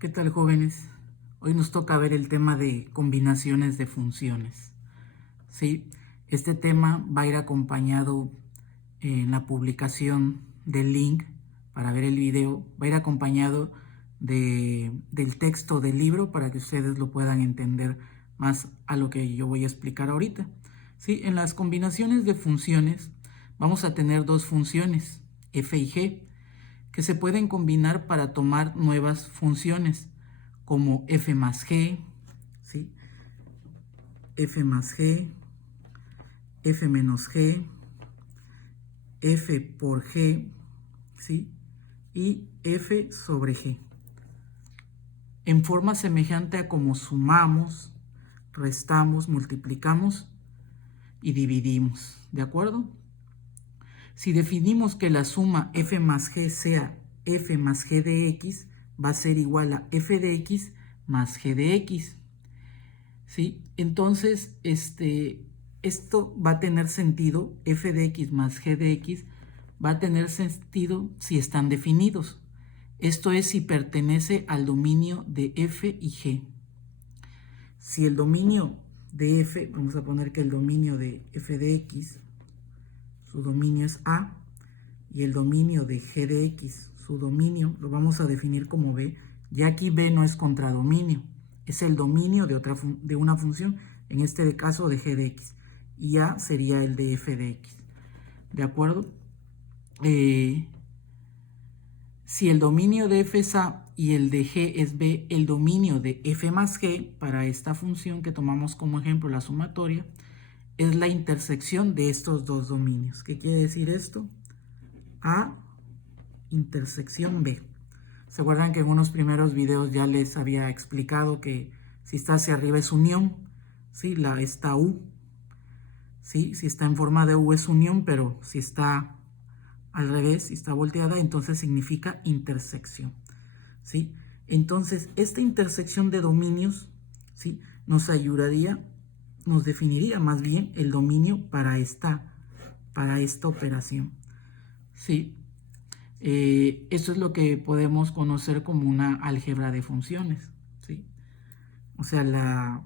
¿Qué tal, jóvenes? Hoy nos toca ver el tema de combinaciones de funciones. Sí, este tema va a ir acompañado en la publicación del link para ver el video, va a ir acompañado del texto del libro para que ustedes lo puedan entender más a lo que yo voy a explicar ahorita. Sí, en las combinaciones de funciones vamos a tener dos funciones, f y g, que se pueden combinar para tomar nuevas funciones, como f más g, ¿sí? F más g, f menos g, f por g, ¿sí? Y f sobre g. En forma semejante a como sumamos, restamos, multiplicamos y dividimos, ¿de acuerdo? Si definimos que la suma f más g sea f más g de x, va a ser igual a f de x más g de x, ¿sí? Entonces, esto va a tener sentido, f de x más g de x va a tener sentido si están definidos. Esto es si pertenece al dominio de f y g. Si el dominio de f, vamos a poner que el dominio de f de x, su dominio es A, y el dominio de g de x, su dominio, lo vamos a definir como b. Ya aquí b no es contradominio, es el dominio de una función, en este caso de g de x, y a sería el de f de x. ¿De acuerdo? Si el dominio de f es a y el de g es b, el dominio de f más g, para esta función que tomamos como ejemplo, la sumatoria, es la intersección de estos dos dominios. ¿Qué quiere decir esto? A intersección B. ¿Se acuerdan que en unos primeros videos ya les había explicado que si está hacia arriba es unión? ¿Sí? Esta U. ¿Sí? Si está en forma de U es unión, pero si está al revés, si está volteada, entonces significa intersección. ¿Sí? Entonces, esta intersección de dominios, ¿sí?, nos ayudaría, nos definiría más bien el dominio para esta operación. ¿Sí? Eso es lo que podemos conocer como una álgebra de funciones, ¿sí? O sea,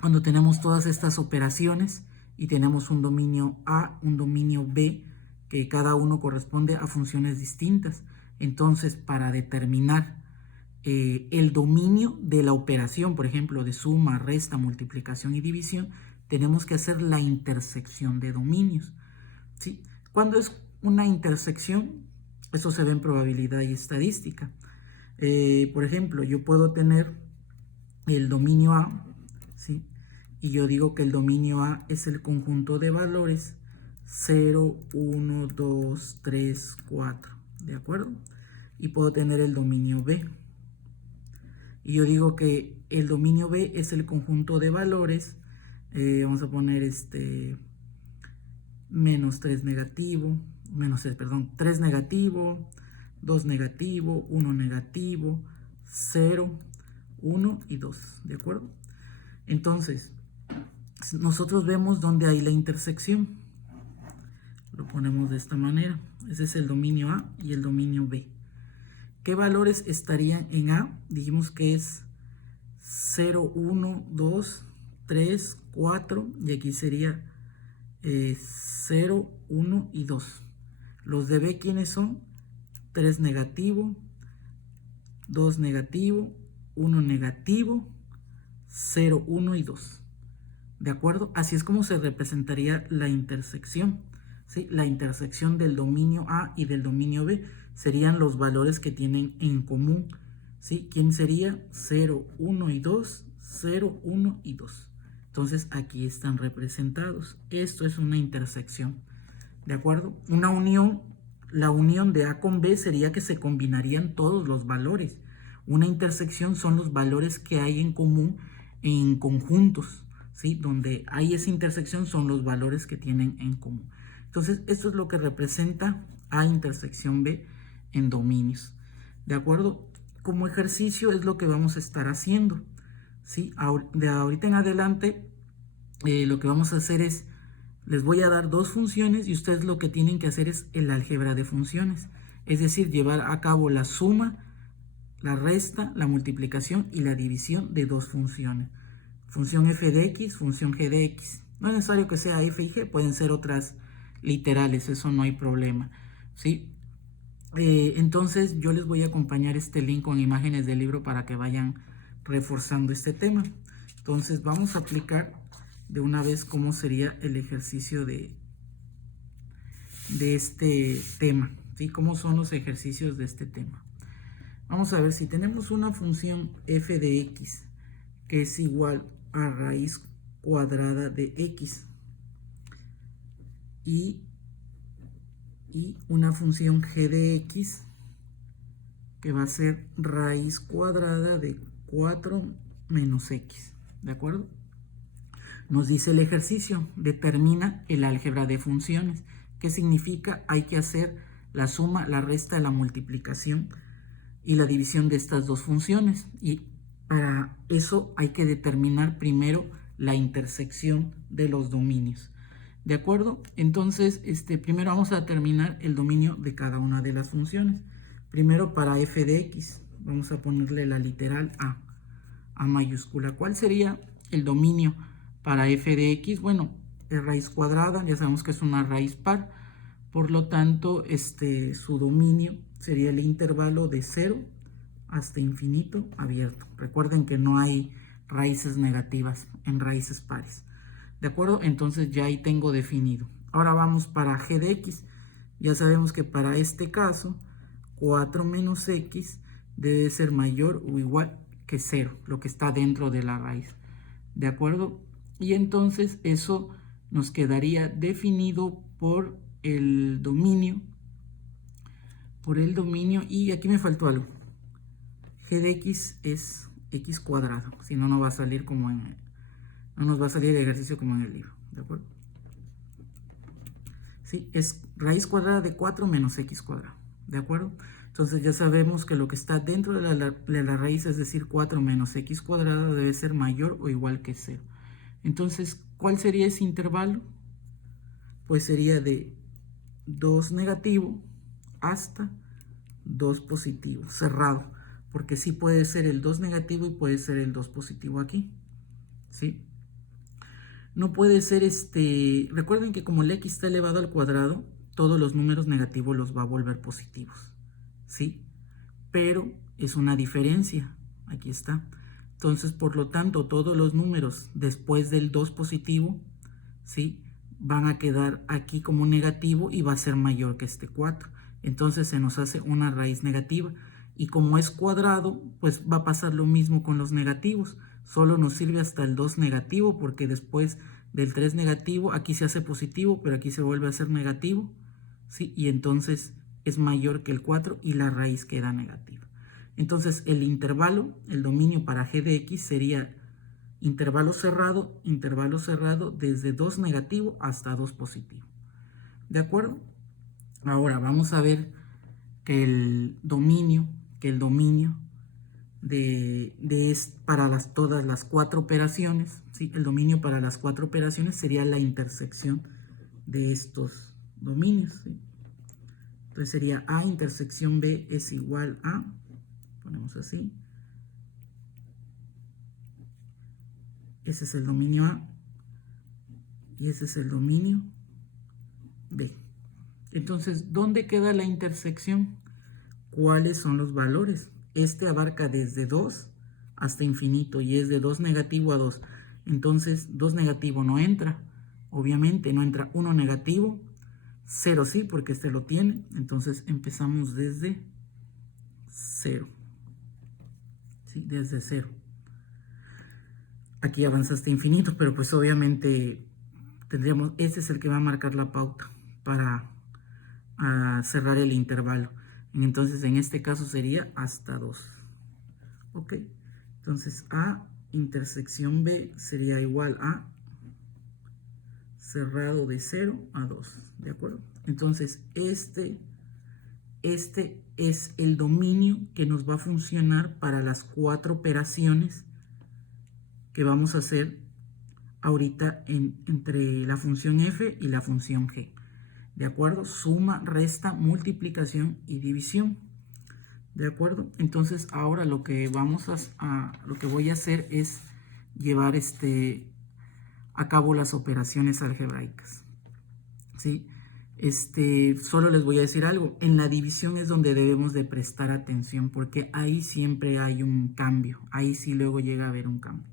cuando tenemos todas estas operaciones y tenemos un dominio A, un dominio B, que cada uno corresponde a funciones distintas. Entonces, para determinar el dominio de la operación, por ejemplo, de suma, resta, multiplicación y división, tenemos que hacer la intersección de dominios, ¿sí? Cuando es una intersección, eso se ve en probabilidad y estadística. Por ejemplo, yo puedo tener el dominio A, ¿sí?, y yo digo que el dominio A es el conjunto de valores 0, 1, 2, 3, 4, ¿de acuerdo? Y puedo tener el dominio B. Y yo digo que el dominio B es el conjunto de valores, vamos a poner menos 3 negativo, 3 negativo, 2 negativo, 1 negativo, 0, 1 y 2, ¿de acuerdo? Entonces, nosotros vemos dónde hay la intersección. Lo ponemos de esta manera. Ese es el dominio A y el dominio B. ¿Qué valores estarían en A? Dijimos que es 0, 1, 2, 3, 4 y aquí sería 0, 1 y 2. Los de B, ¿quiénes son? 3 negativo, 2 negativo, 1 negativo, 0, 1 y 2. ¿De acuerdo? Así es como se representaría la intersección, ¿sí? La intersección del dominio A y del dominio B serían los valores que tienen en común, ¿sí? ¿Quién sería? 0, 1 y 2, 0, 1 y 2. Entonces aquí están representados. Esto es una intersección, ¿de acuerdo? Una unión, la unión de A con B sería que se combinarían todos los valores. Una intersección son los valores que hay en común en conjuntos, ¿sí? Donde hay esa intersección son los valores que tienen en común. Entonces, esto es lo que representa A intersección B en dominios, ¿de acuerdo? Como ejercicio es lo que vamos a estar haciendo, ¿sí? De ahorita en adelante, lo que vamos a hacer es, les voy a dar dos funciones y ustedes lo que tienen que hacer es el álgebra de funciones, es decir, llevar a cabo la suma la resta, la multiplicación y la división de dos funciones. Función f de x, función g de x. No es necesario que sea f y g, pueden ser otras literales, eso no hay problema, ¿sí? Entonces yo les voy a acompañar este link con imágenes del libro para que vayan reforzando este tema. Entonces vamos a aplicar de una vez cómo sería el ejercicio de este tema, ¿sí? ¿Cómo son los ejercicios de este tema? Vamos a ver, si tenemos una función f de x que es igual a raíz cuadrada de x y una función g de x que va a ser raíz cuadrada de 4 menos x, ¿de acuerdo? Nos dice el ejercicio, determina el álgebra de funciones. ¿Qué significa? Hay que hacer la suma, la resta, la multiplicación y la división de estas dos funciones. Y para eso hay que determinar primero la intersección de los dominios. ¿De acuerdo? Entonces, primero vamos a determinar el dominio de cada una de las funciones. Primero para f de x, vamos a ponerle la literal A mayúscula. ¿Cuál sería el dominio para f de x? Bueno, es raíz cuadrada, ya sabemos que es una raíz par, por lo tanto, su dominio sería el intervalo de 0 hasta infinito abierto. Recuerden que no hay raíces negativas en raíces pares. ¿De acuerdo? Entonces ya ahí tengo definido. Ahora vamos para g de x. Ya sabemos que para este caso, 4 menos x debe ser mayor o igual que 0, lo que está dentro de la raíz. ¿De acuerdo? Y entonces eso nos quedaría definido por el dominio. Y aquí me faltó algo. G de x es x cuadrado. Si no, no va a salir no nos va a salir el ejercicio como en el libro. ¿De acuerdo? Sí, es raíz cuadrada de 4 menos x cuadrado. ¿De acuerdo? Entonces ya sabemos que lo que está dentro de la raíz, es decir, 4 menos x cuadrado, debe ser mayor o igual que 0. Entonces, ¿cuál sería ese intervalo? Pues sería de 2 negativo hasta 2 positivo, cerrado, porque sí puede ser el 2 negativo y puede ser el 2 positivo aquí, ¿sí? No puede ser recuerden que como el x está elevado al cuadrado, todos los números negativos los va a volver positivos, ¿sí? Pero es una diferencia, aquí está. Entonces, por lo tanto, todos los números después del 2 positivo, ¿sí?, van a quedar aquí como negativo y va a ser mayor que este 4. Entonces se nos hace una raíz negativa. Y como es cuadrado, pues va a pasar lo mismo con los negativos. Solo nos sirve hasta el 2 negativo, porque después del 3 negativo, aquí se hace positivo, pero aquí se vuelve a ser negativo, ¿sí? Y entonces es mayor que el 4 y la raíz queda negativa. Entonces el intervalo, el dominio para g de x sería intervalo cerrado desde 2 negativo hasta 2 positivo. ¿De acuerdo? Ahora vamos a ver que el dominio para todas las 4 operaciones, ¿sí? El dominio para las 4 operaciones sería la intersección de estos dominios, ¿sí? Entonces sería A intersección B es igual a, ponemos así, ese es el dominio A y ese es el dominio B. Entonces, ¿dónde queda la intersección? ¿Cuáles son los valores? Este abarca desde 2 hasta infinito y es de 2 negativo a 2. Entonces, 2 negativo no entra. Obviamente no entra 1 negativo. 0 sí, porque este lo tiene. Entonces, empezamos desde 0. Sí, desde 0. Aquí avanza hasta infinito, pero pues obviamente tendríamos, este es el que va a marcar la pauta para cerrar el intervalo. Entonces en este caso sería hasta 2. Ok, entonces A intersección B sería igual a cerrado de 0 a 2, ¿de acuerdo? Entonces este es el dominio que nos va a funcionar para las 4 operaciones que vamos a hacer ahorita entre la función f y la función g. ¿De acuerdo? Suma, resta, multiplicación y división. ¿De acuerdo? Entonces ahora lo que lo que voy a hacer es llevar a cabo las operaciones algebraicas. ¿Sí? Solo les voy a decir algo. En la división es donde debemos de prestar atención, porque ahí siempre hay un cambio. Ahí sí luego llega a haber un cambio.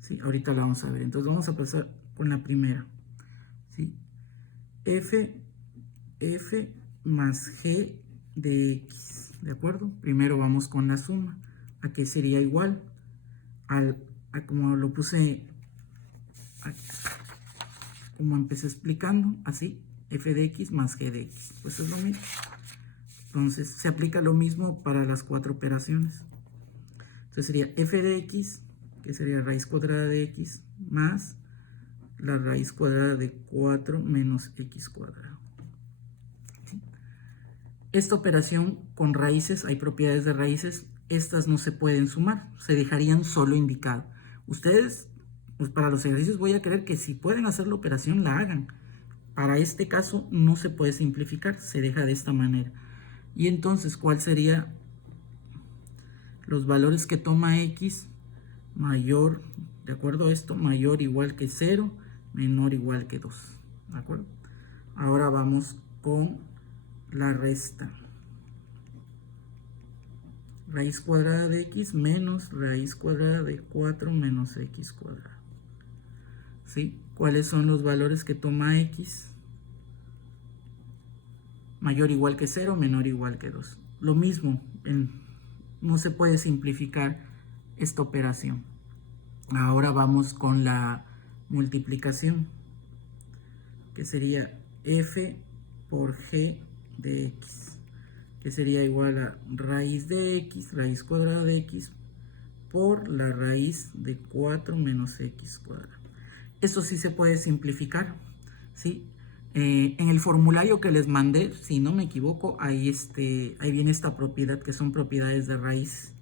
¿Sí? Ahorita la vamos a ver. Entonces vamos a pasar con la primera. ¿Sí? F más G de X. ¿De acuerdo? Primero vamos con la suma. ¿A qué sería igual? A como lo puse aquí, como empecé explicando, así, f de x más g de x, pues es lo mismo. Entonces se aplica lo mismo para las cuatro operaciones. Entonces sería f de x, que sería raíz cuadrada de x, más la raíz cuadrada de 4 menos x cuadrado. ¿Sí? Esta operación con raíces, hay propiedades de raíces, estas no se pueden sumar, se dejarían solo indicado. Ustedes, pues para los ejercicios voy a querer que si pueden hacer la operación la hagan. Para este caso no se puede simplificar, se deja de esta manera. Y entonces, ¿cuál sería los valores que toma x mayor, de acuerdo a esto, mayor o igual que 0, menor o igual que 2? ¿De acuerdo? Ahora vamos con la resta. Raíz cuadrada de x menos raíz cuadrada de 4 menos x cuadrado. ¿Sí? ¿Cuáles son los valores que toma x? Mayor o igual que 0, menor o igual que 2. Lo mismo, no se puede simplificar esta operación. Ahora vamos con la multiplicación, que sería f por g de x, que sería igual a raíz de x, raíz cuadrada de x, por la raíz de 4 menos x cuadrado. Esto sí se puede simplificar, ¿sí? En el formulario que les mandé, si no me equivoco, ahí viene esta propiedad, que son propiedades de raíz,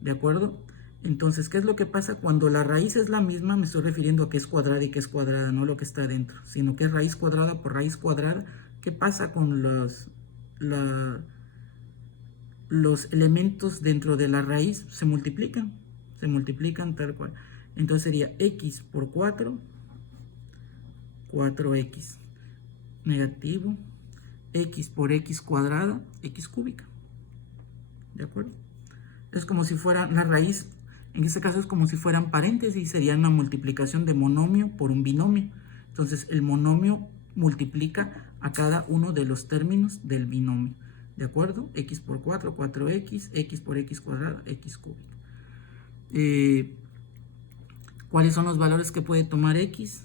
¿de acuerdo? Entonces, ¿qué es lo que pasa? Cuando la raíz es la misma, me estoy refiriendo a que es cuadrada y que es cuadrada, no lo que está adentro, sino que es raíz cuadrada por raíz cuadrada. ¿Qué pasa con los elementos dentro de la raíz? Se multiplican tal cual. Entonces sería x por 4, 4x, negativo, x por x cuadrada, x cúbica. ¿De acuerdo? Es como si fuera la raíz, en este caso es como si fueran paréntesis, sería una multiplicación de monomio por un binomio. Entonces el monomio multiplica a cada uno de los términos del binomio. ¿De acuerdo? X por 4, 4x, x por x cuadrada, x cúbica. ¿Cuáles son los valores que puede tomar x?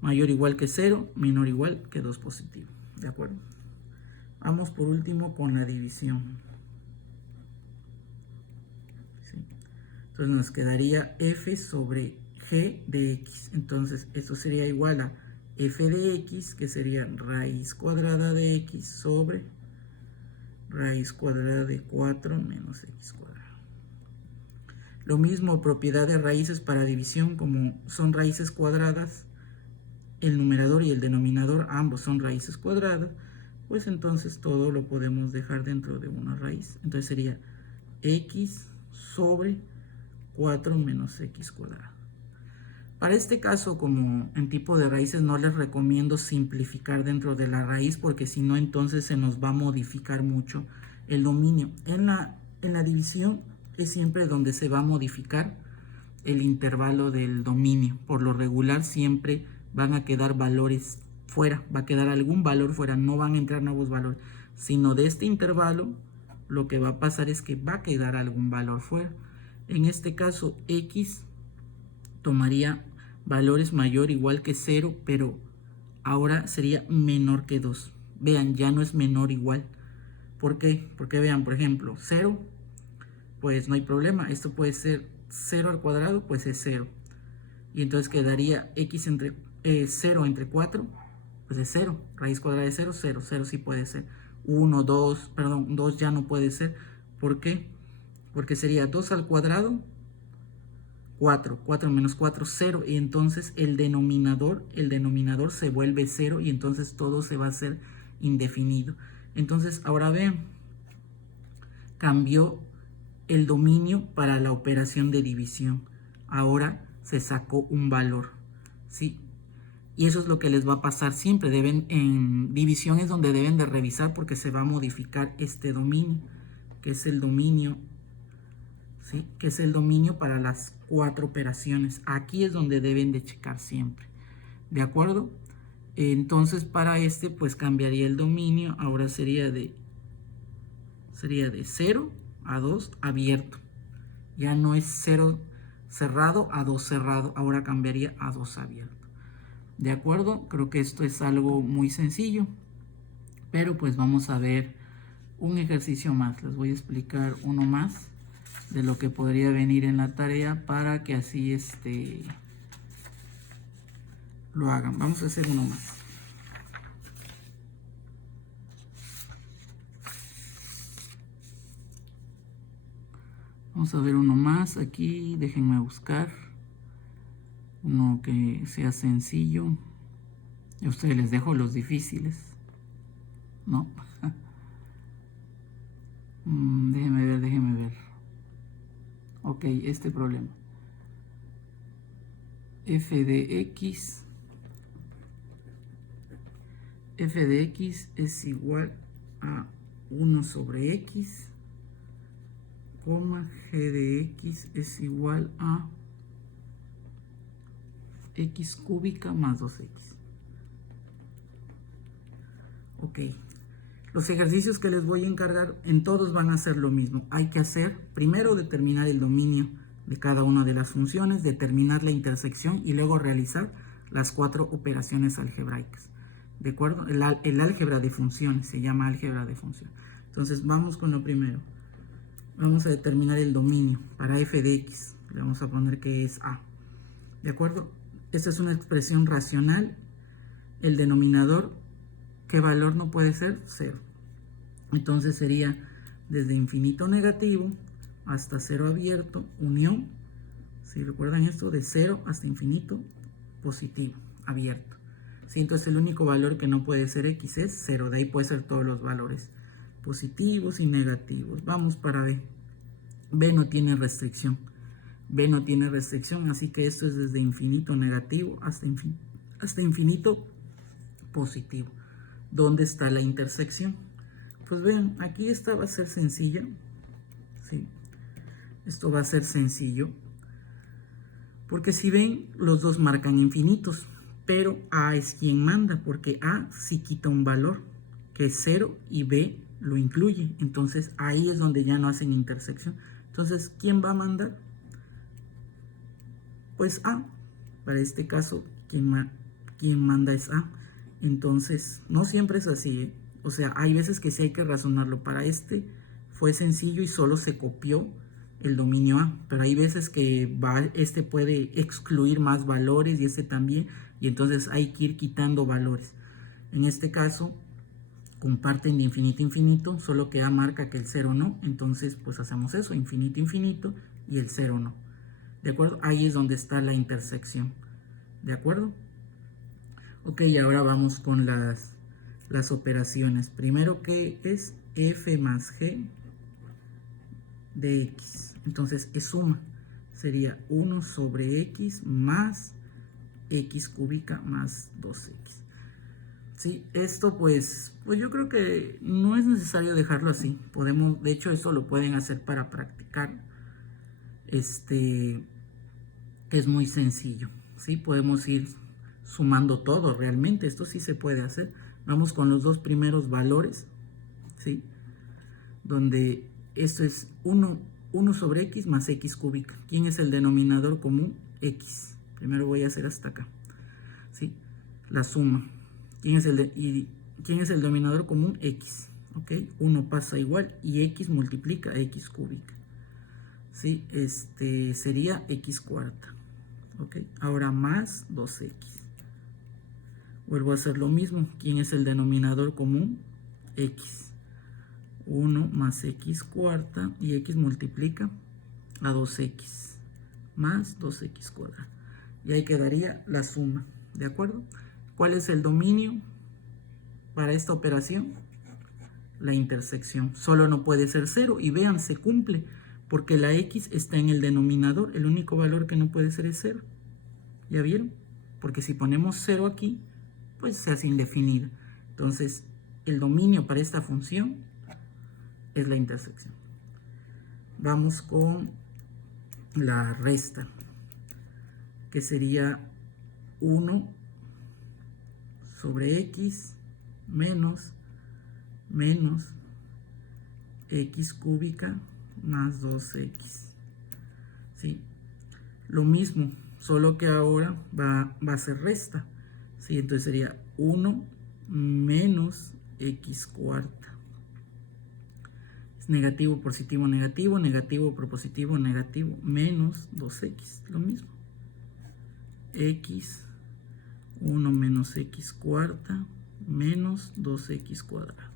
Mayor o igual que 0, menor o igual que 2 positivo. ¿De acuerdo? Vamos por último con la división. ¿Sí? Entonces nos quedaría f sobre g de x. Entonces esto sería igual a f de x, que sería raíz cuadrada de x sobre raíz cuadrada de 4 menos x cuadrado. Lo mismo, propiedad de raíces para división, como son raíces cuadradas, el numerador y el denominador ambos son raíces cuadradas, pues entonces todo lo podemos dejar dentro de una raíz. Entonces sería x sobre 4 menos x cuadrado. Para este caso, como en tipo de raíces, no les recomiendo simplificar dentro de la raíz, porque si no, entonces se nos va a modificar mucho el dominio. En la división es siempre donde se va a modificar el intervalo del dominio. Por lo regular siempre van a quedar valores fuera, va a quedar algún valor fuera, no van a entrar nuevos valores, sino de este intervalo lo que va a pasar es que va a quedar algún valor fuera. En este caso x tomaría valores mayor o igual que 0, pero ahora sería menor que 2. Vean, ya no es menor o igual. ¿Por qué? Porque vean, por ejemplo, 0, pues no hay problema. Esto puede ser 0 al cuadrado, pues es 0. Y entonces quedaría x entre 0 entre 4, pues es 0. Raíz cuadrada de 0, 0. 0 sí puede ser. 1, 2, perdón, 2 ya no puede ser. ¿Por qué? Porque sería 2 al cuadrado, 4. 4 menos 4, 0. Y entonces el denominador se vuelve 0 y entonces todo se va a hacer indefinido. Entonces, ahora vean, cambió el dominio para la operación de división. Ahora se sacó un valor, ¿sí? Y eso es lo que les va a pasar siempre. En división es donde deben de revisar porque se va a modificar este dominio, que es el dominio, ¿sí? Que es el dominio para las 4 operaciones. Aquí es donde deben de checar siempre. ¿De acuerdo? Entonces para este pues cambiaría el dominio. Ahora sería de 0 a 2 abierto. Ya no es 0 cerrado a 2 cerrado. Ahora cambiaría a 2 abierto. ¿De acuerdo? Creo que esto es algo muy sencillo. Pero pues vamos a ver un ejercicio más. Les voy a explicar uno más de lo que podría venir en la tarea para que así lo hagan. Vamos a hacer uno más. Vamos a ver uno más aquí. Déjenme buscar uno que sea sencillo. A ustedes les dejo los difíciles, ¿no? Déjenme ver. Ok, este problema. f de x es igual a 1 sobre x, g de x es igual a x cúbica más 2x. Ok. Los ejercicios que les voy a encargar en todos van a ser lo mismo. Hay que hacer, primero determinar el dominio de cada una de las funciones, determinar la intersección y luego realizar las 4 operaciones algebraicas. ¿De acuerdo? El álgebra de funciones, se llama álgebra de funciones. Entonces vamos con lo primero. Vamos a determinar el dominio para f de x. Le vamos a poner que es a. ¿De acuerdo? Esta es una expresión racional. El denominador, ¿qué valor no puede ser? 0. Entonces sería desde infinito negativo hasta 0 abierto, unión, si recuerdan esto, de 0 hasta infinito positivo, abierto. ¿Sí? Entonces el único valor que no puede ser x es 0, de ahí puede ser todos los valores positivos y negativos. Vamos para b. b no tiene restricción. b no tiene restricción, así que esto es desde infinito negativo hasta infinito positivo. ¿Dónde está la intersección? Pues vean, aquí esta va a ser sencilla. ¿Sí? Esto va a ser sencillo. Porque si ven, los dos marcan infinitos. Pero A es quien manda, porque A sí quita un valor, que es 0, y B lo incluye. Entonces ahí es donde ya no hacen intersección. Entonces, ¿quién va a mandar? Pues A. Para este caso, quien manda es A. Entonces, no siempre es así, ¿eh? O sea, hay veces que sí hay que razonarlo. Para este fue sencillo y solo se copió el dominio A, pero hay veces que este puede excluir más valores y este también, y entonces hay que ir quitando valores. En este caso, comparten de infinito a infinito, solo que A marca que el 0 no, entonces pues hacemos eso, infinito, infinito, y el 0 no. ¿De acuerdo? Ahí es donde está la intersección. ¿De acuerdo? Ok, ahora vamos con las operaciones. Primero, ¿qué es f más g de x? Entonces es suma. Sería 1 sobre x más x cúbica más 2x. Sí, esto pues yo creo que no es necesario dejarlo así. Podemos, de hecho, esto lo pueden hacer para practicar. Que es muy sencillo. ¿Sí? Podemos ir sumando todo realmente. Esto sí se puede hacer. Vamos con los dos primeros valores. ¿Sí? Donde esto es 1 sobre x más x cúbica. ¿Quién es el denominador común? X. Primero voy a hacer hasta acá. ¿Sí? La suma. ¿Quién es el denominador común? X. ¿Ok? 1 pasa igual y x multiplica x cúbica. ¿Sí? Sería x cuarta. ¿Ok? Ahora más 2x. Vuelvo a hacer lo mismo. ¿Quién es el denominador común? X. 1 más x cuarta y x multiplica a 2x más 2x cuadrada. Y ahí quedaría la suma. ¿De acuerdo? ¿Cuál es el dominio para esta operación? la intersección. Solo no puede ser 0 y vean, se cumple porque la x está en el denominador. El único valor que no puede ser es 0. ¿Ya vieron? Porque si ponemos 0 aquí, pues se hace indefinida. Entonces, el dominio para esta función es la intersección. Vamos con la resta, que sería 1 sobre x menos x cúbica más 2x. ¿Sí? Lo mismo, solo que ahora va a ser resta. ¿Sí? Entonces sería 1 menos x cuarta. Es negativo, positivo, negativo, negativo por positivo, negativo, menos 2x, lo mismo. X, 1 menos x cuarta, menos 2x cuadrado.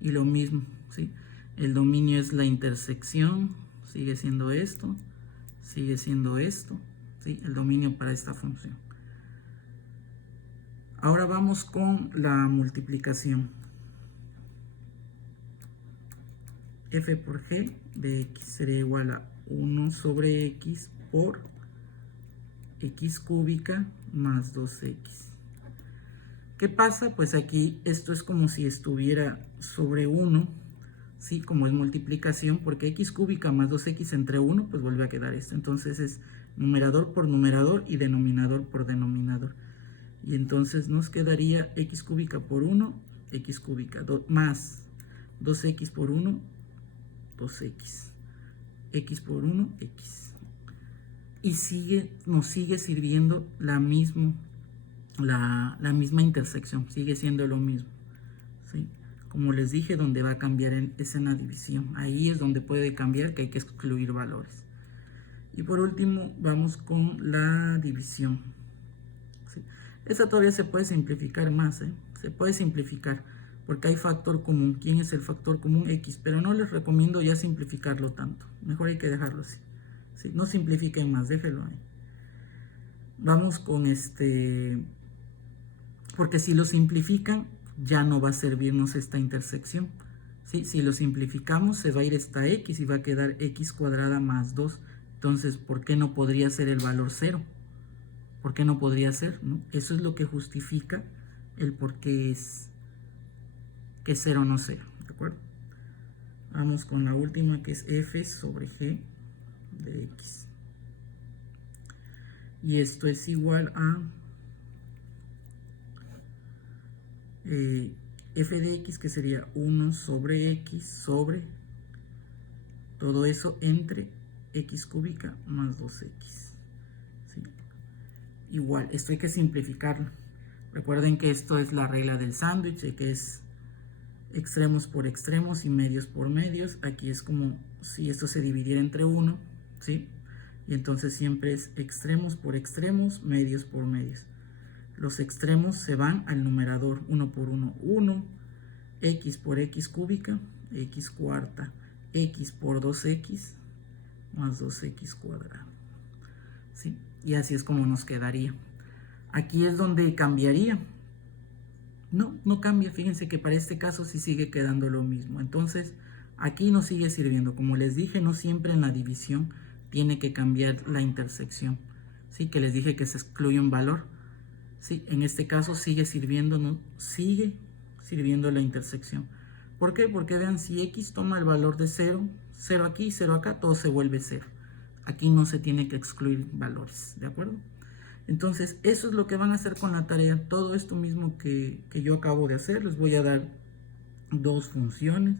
Y lo mismo, ¿sí? El dominio es la intersección, sigue siendo esto, sigue siendo esto, ¿sí? El dominio para esta función. Ahora vamos con la multiplicación. F por g de x sería igual a 1 sobre x por x cúbica más 2x. ¿Qué pasa? Pues aquí esto es como si estuviera sobre 1, ¿sí? Como es multiplicación, porque x cúbica más 2x entre 1, pues vuelve a quedar esto. Entonces es numerador por numerador y denominador por denominador. Y entonces nos quedaría x cúbica por 1, x cúbica, más 2x por 1, 2x, x por 1, x. Y nos sigue sirviendo la misma intersección, sigue siendo lo mismo, ¿sí? Como les dije, donde va a cambiar es en la división. Ahí es donde puede cambiar, que hay que excluir valores. Y por último, vamos con la división, ¿sí? Esta todavía se puede simplificar más, ¿eh? Se puede simplificar, porque hay factor común. ¿Quién es el factor común? X, pero no les recomiendo ya simplificarlo tanto. Mejor hay que dejarlo así, ¿sí? No simplifiquen más, déjenlo ahí. Vamos con porque si lo simplifican, ya no va a servirnos esta intersección, ¿sí? Si lo simplificamos, se va a ir esta x y va a quedar x cuadrada más 2. Entonces, ¿por qué no podría ser el valor 0? ¿Por qué no podría ser? ¿No? Eso es lo que justifica el por qué es 0 no 0, ¿de acuerdo? Vamos con la última, que es f sobre g de x. Y esto es igual a f de x, que sería 1 sobre x sobre todo eso entre x cúbica más 2x. ¿Sí? Igual, esto hay que simplificarlo. Recuerden que esto es la regla del sándwich, que es extremos por extremos y medios por medios. Aquí es como si esto se dividiera entre 1, ¿sí? Y entonces siempre es extremos por extremos, medios por medios. Los extremos se van al numerador, 1 por 1, 1, x por x cúbica, x cuarta, x por 2x, más 2x cuadrado. ¿Sí? Y así es como nos quedaría. Aquí es donde cambiaría. No cambia, fíjense que para este caso sí sigue quedando lo mismo. Entonces, aquí nos sigue sirviendo. Como les dije, no siempre en la división tiene que cambiar la intersección. ¿Sí? Que les dije que se excluye un valor. ¿Sí? En este caso sigue sirviendo, ¿no? Sigue sirviendo la intersección. ¿Por qué? Porque vean, si x toma el valor de 0, 0 aquí, 0 acá, todo se vuelve 0. Aquí no se tiene que excluir valores, ¿de acuerdo? Entonces, eso es lo que van a hacer con la tarea. Todo esto mismo que yo acabo de hacer, les voy a dar dos funciones.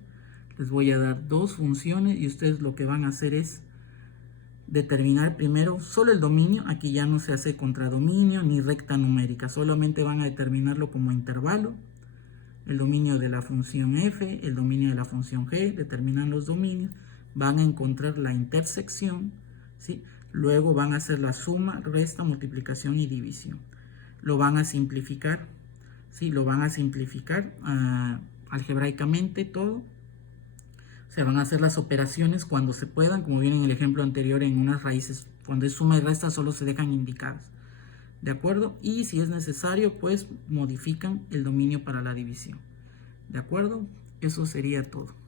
Y ustedes lo que van a hacer es determinar primero solo el dominio. Aquí ya no se hace contradominio ni recta numérica, solamente van a determinarlo como intervalo. El dominio de la función f, el dominio de la función g, determinan los dominios, van a encontrar la intersección, ¿sí? Luego van a hacer la suma, resta, multiplicación y división. Lo van a simplificar, ¿sí? Lo van a simplificar algebraicamente todo. O sea, van a hacer las operaciones cuando se puedan, como vieron en el ejemplo anterior, en unas raíces, cuando es suma y resta solo se dejan indicadas, ¿de acuerdo? Y si es necesario, pues modifican el dominio para la división, ¿de acuerdo? Eso sería todo.